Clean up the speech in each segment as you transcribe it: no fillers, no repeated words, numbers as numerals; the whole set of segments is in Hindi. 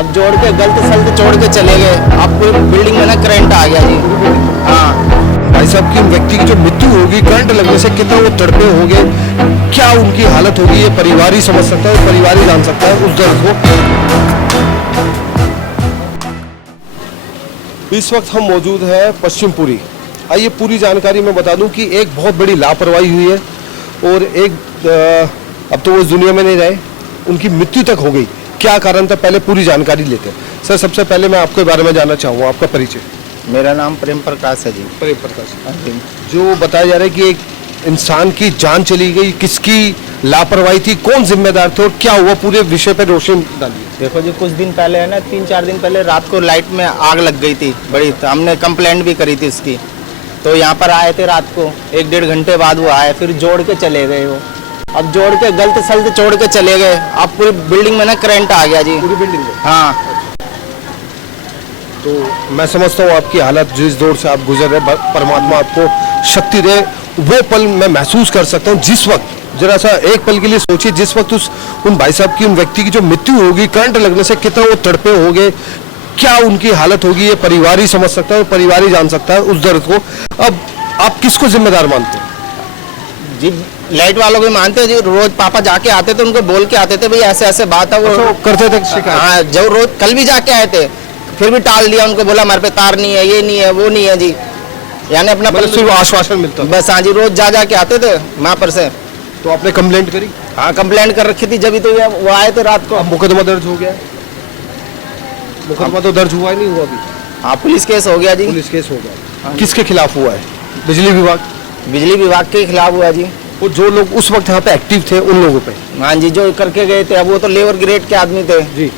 अब जोड़ के गलत सलत जोड़ के चले गए। अब पूरी बिल्डिंग में ना करंट आ गया जी। हाँ भाई साहब की व्यक्ति की जो मृत्यु होगी करंट लगने से, कितना वो तड़पे होंगे, क्या उनकी हालत होगी, ये परिवार ही समझ सकता है, परिवार ही जान सकता है उस दर्द को। इस वक्त हम मौजूद है पश्चिमपुरी। आइए पूरी जानकारी मैं बता दूं कि एक बहुत बड़ी लापरवाही हुई है और एक अब तो वो इस दुनिया में नहीं रहे, उनकी मृत्यु तक हो गई। क्या कारण था, पहले पूरी जानकारी लेते हैं। सर सबसे पहले मैं आपके बारे में जानना चाहूँगा, आपका परिचय। मेरा नाम प्रेम प्रकाश है जी। प्रेम प्रकाश। जो बताया जा रहा है कि एक इंसान की जान चली गई, किसकी लापरवाही थी, कौन जिम्मेदार थे और क्या हुआ, पूरे विषय पर रोशनी डालिए। देखो जी, कुछ दिन पहले है ना, 3-4 दिन पहले रात को लाइट में आग लग गई थी बड़ी, तो हमने कंप्लेंट भी करी थी उसकी। तो यहाँ पर आए थे रात को, 1-1.5 घंटे बाद वो आए, फिर जोड़ के चले गए वो। अब जोड़ के गलत सलत जोड़ के चले गए। अब पूरी बिल्डिंग में ना करंट आ गया जी। पूरी बिल्डिंग में? हाँ। तो मैं समझता हूँ आपकी हालत, जिस दौर से आप गुजर रहे, परमात्मा आपको शक्ति दे। वो पल मैं महसूस कर सकता हूँ जिस वक्त, जरा सा एक पल के लिए सोचिए, जिस वक्त उन भाई साहब की, उन व्यक्ति की जो मृत्यु होगी करंट लगने से, कितना वो तड़पे होंगे, क्या उनकी हालत होगी, ये परिवार ही समझ सकता है, परिवार ही जान सकता है उस दर्द को। अब आप किसको जिम्मेदार मानते हैं? जी लाइट वालों को मानते हैं जी। रोज पापा जाके आते थे, उनको बोल के आते थे भाई ऐसे ऐसे बात है। वो करते थे शिकायत? हाँ, जब रोज कल भी जाके आए थे, फिर भी टाल दिया उनको, बोला हमारे पे तार नहीं है, ये नहीं है, वो नहीं है जी। यानी अपना सिर्फ आश्वासन मिलता बस। हाँ जी, रोज जा के आते थे वहाँ पर से। तो आपने कंप्लेंट करी? हाँ कंप्लेंट कर रखी थी, जब तो ये वो आए थे रात को। अब मुकदमा दर्ज हो गया? मुकदमा तो दर्ज हुआ ही नहीं हुआ अभी? हाँ पुलिस केस हो गया जी। पुलिस केस हो गया। किसके खिलाफ हुआ है? बिजली विभाग? बिजली विभाग के खिलाफ हुआ जी। वो जो लोग उस वक्त यहाँ पे एक्टिव थे उन लोगों पे? हाँ जी, जो करके गए थे, अब वो तो लेबर ग्रेड के आदमी थे जी।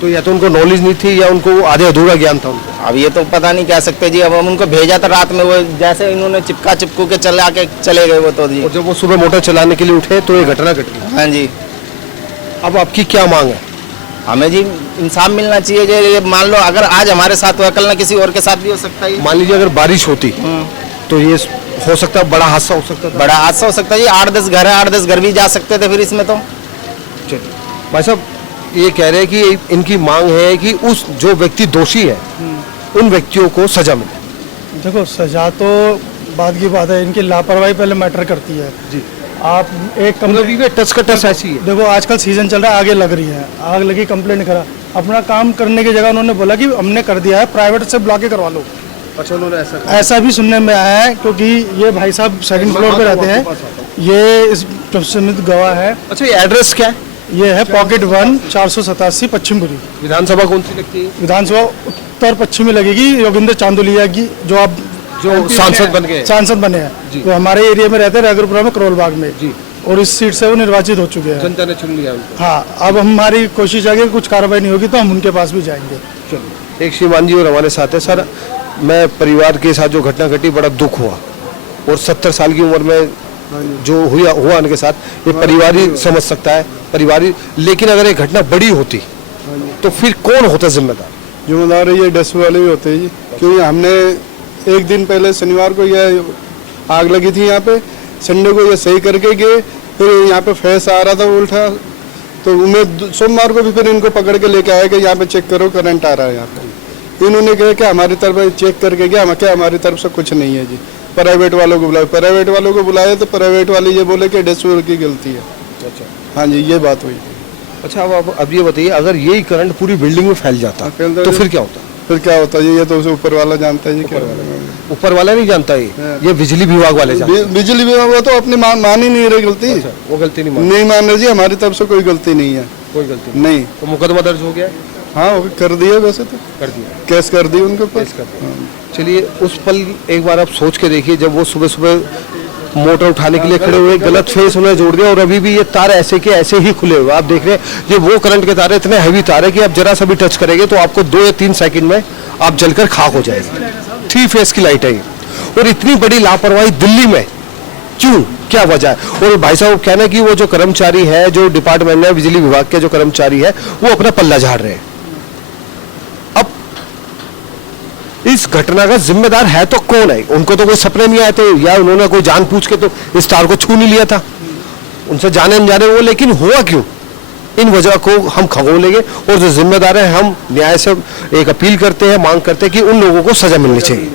तो या तो उनको नॉलेज नहीं थी या उनको आधे अधूरा ज्ञान था उनको। अब ये तो पता नहीं कह सकते जी। अब हम उनको भेजा था रात में, वो जैसे इन्होंने चिपकू के चले गए वो तो जी। और जब वो सुबह मोटर चलाने के लिए उठे तो ये घटना घट गई। हाँ जी। अब आपकी क्या मांग है? हमें जी इंसाफ मिलना चाहिए। जो ये मान लो अगर आज हमारे साथ हुआ, कल ना किसी और के साथ भी हो सकता है। मान लीजिए अगर बारिश होती तो ये हो सकता है, बड़ा हादसा हो सकता था। बड़ा हादसा हो सकता है जी। 8-10 घर है, 8-10 घर भी जा सकते थे फिर इसमें तो। चलिए भाई साहब, ये कह रहे हैं कि इनकी मांग है कि उस जो व्यक्ति दोषी है उन व्यक्तियों को सजा मिले। देखो सजा तो बाद की बात है, इनकी लापरवाही पहले मैटर करती है जी। आप एक टच का टच ऐसी है। देखो आजकल सीजन चल रहा है, आगे लग रही है, आग लगी, कंप्लेंट करा, अपना काम करने की जगह उन्होंने बोला कि हमने कर दिया है, प्राइवेट से बुला के करवा लो। अच्छा, उन्होंने ऐसा भी सुनने में आया है, क्योंकि ये भाई साहब सेकंड फ्लोर पे रहते हैं, ये इस समित गवाह है। अच्छा, ये एड्रेस क्या है? ये है पॉकेट 1 487 पश्चिमपुरी। विधानसभा कौन सी लगती है? विधानसभा उत्तर पश्चिमी लगेगी, योगिंदर चांदोलिया की, जो आप सांसद बन गए, सांसद बने हैं, वो हमारे एरिया में रहते हैं, रैगुरपुरा में, करोल बाग में जी। और इस सीट से वो निर्वाचित हो चुके हैं, जनता ने चुन लिया उनको। हाँ, अब हमारी कोशिश है कि कुछ कार्रवाई नहीं होगी तो हम उनके पास भी जाएंगे। चलो, एक श्रीमान जी और हमारे साथ है। सर, मैं परिवार के साथ जो घटना घटी, बड़ा दुख हुआ, और 70 साल की उम्र में जो हुआ उनके साथ, ये परिवार ही समझ सकता है, परिवार ही। लेकिन अगर ये घटना बड़ी होती तो फिर कौन होता जिम्मेदार? जिम्मेदार ये डस वाले भी होते हैं जी, क्योंकि हमने एक दिन पहले शनिवार को यह आग लगी थी यहाँ पे, संडे को ये सही करके गए, फिर यहाँ पे फैस आ रहा था उल्टा, तो मैं सोमवार को भी फिर इनको पकड़ के लेके आया कि यहाँ पे चेक करो, करंट आ रहा है यहाँ पे। इन्होंने कहा कि हमारी तरफ चेक करके गया, हम क्या हमारी तरफ से कुछ नहीं है जी। प्राइवेट वालों को बुलाया, प्राइवेट वालों को बुलाया तो प्राइवेट वाले ये बोले कि डेस्क की गलती है। अच्छा, हाँ जी, ये बात हुई। अच्छा, अब ये बताइए, अगर यही करंट पूरी बिल्डिंग में फैल जाता तो फिर क्या होता? फिर क्या होता है, ये तो उसे ऊपर वाला जानता है जी। क्या ऊपर वाला नहीं जानता, ये बिजली विभाग वाले जानते हैं। बिजली विभाग तो अपनी मान ही नहीं रही गलती। अच्छा, वो गलती नहीं मान रहे जी, हमारी तरफ से कोई गलती नहीं है। कोई गलती नहीं। तो मुकदमा दर्ज हो गया? हाँ, कर दिया, वैसे तो कर दिया, केस कर दी उनके ऊपर। चलिए, उस पल एक बार आप सोच के देखिए, जब वो सुबह सुबह मोटर उठाने के लिए खड़े हुए, गलत फेस उन्हें जोड़ दिया, और अभी भी ये तार ऐसे के ऐसे ही खुले हुए। आप देख रहे हैं, ये वो करंट के तार है, इतने हैवी तार है कि आप जरा सा भी टच करेंगे तो आपको 2 या 3 सेकंड में आप जलकर खाक हो जाएगी। 3 फेस की लाइट है ये। और इतनी बड़ी लापरवाही दिल्ली में क्यों, क्या वजह है? और भाई साहब कहना कि वो जो कर्मचारी है, जो डिपार्टमेंट है, बिजली विभाग के जो कर्मचारी है, वो अपना पल्ला झाड़ रहे हैं। अब इस घटना का जिम्मेदार है तो कौन है? उनको तो कोई सपने नहीं आए थे, या उन्होंने कोई जानबूझ के तो इस तार को छू नहीं लिया था, उनसे जाने अनजाने वो, लेकिन हुआ क्यों? इन वजह को हम खंगोलेंगे और जो जिम्मेदार है हम न्याय से एक अपील करते हैं, मांग करते हैं कि उन लोगों को सजा मिलनी चाहिए।